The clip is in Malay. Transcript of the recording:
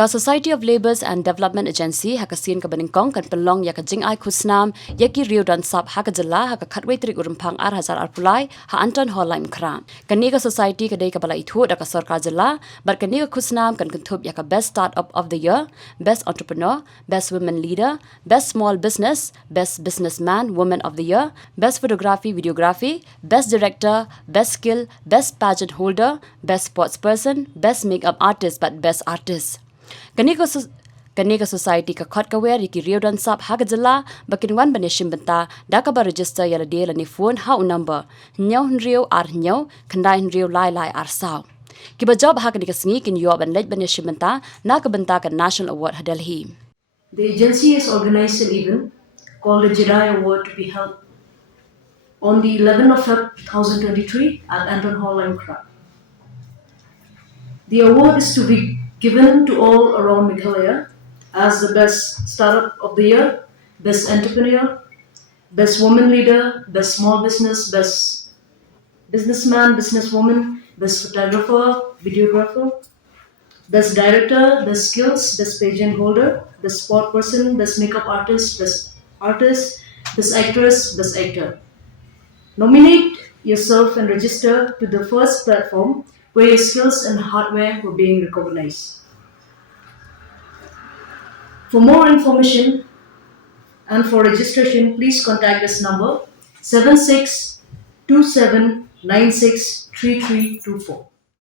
Ka Society of Labours and Development Agency haka Sien ka Nyngkong kan Pynlong ya ka Khusam ya ki Riew Donsap haka Jylla haka khatwei trik urumpang ar hazar arpulai ha anton holaim kram. Kani ka society ka dei ka bala ithu da ka sarkar Jylla bar kani ka Khusam kan kuntup ya ka Best Startup of the Year, Best Entrepreneur, Best Women Leader, Best Small Business, Best Businessman Woman of the Year, Best Photography Videography, Best Director, Best Skill, Best Pageant Holder, Best Sports Person, Best Makeup Artist but Best Artist. Kani ka society ka khot ka wer ki Riew Donsap ha ka Jylla bakin wan baneshim benta da ka ba register ya la de la ni phone ha un number nyaw Riew ar nyaw khandai Riew lai ar saw ki ba job ha ka ni ka sngi kin yob an lej baneshim benta na ka benta ka national award ha Delhi. The agency has organized an event called the Jylla Award to be held on the 11th of Feb 2023 at Anton Hall in Khusam. The award is to be given to all around Meghalaya as the Best Startup of the Year, Best Entrepreneur, Best Woman Leader, Best Small Business, Best Businessman, Businesswoman, Best Photographer, Videographer, Best Director, Best Skills, Best Pageant Holder, Best Sport Person, Best Makeup Artist, Best Artist, Best Actress, Best Actor. Nominate yourself and register to the first platform where your skills and hardware were being recognized. For more information and for registration, please contact this number 7627963324.